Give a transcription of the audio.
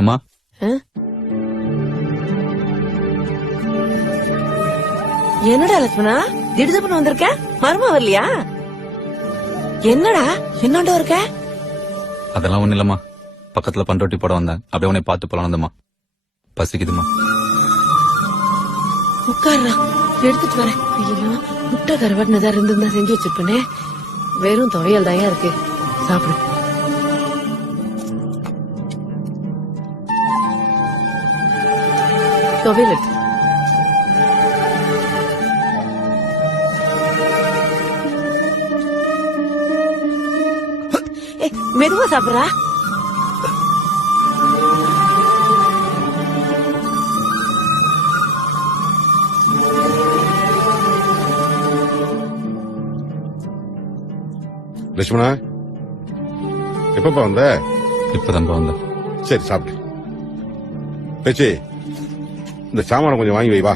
அம்மா என்னடா லட்சுமணா திடுதப்புன்னு வந்திருக்க? மருமா வரலையா? என்னடா என்னாண்டோ இருக்க? அதெல்லாம் ஒண்ணு இல்லம்மா, பக்கத்துல பண்ரொட்டி போட வந்தேன், அப்படியே உன்னை பார்த்து போலாம் வந்தம்மா. பசிக்குதுமா. உட்கார்றா, எடுத்துட்டு வரேன். ஐயோ, முட்டை கருவாட்டுனதா இருந்திருந்தா செஞ்சு வச்சிருப்பேனே. வெறும் துவையல் தான் இருக்கு, சாப்பிடு. துவையல் எடுத்து மெதுவா சாப்பிடுறா. லட்சுமணா, எப்பப்பா வந்த? இப்பதான் வந்தேன். சரி சாப்பிட்டு பேச்சு, இந்த சாமான கொஞ்சம் வாங்கி வை வா.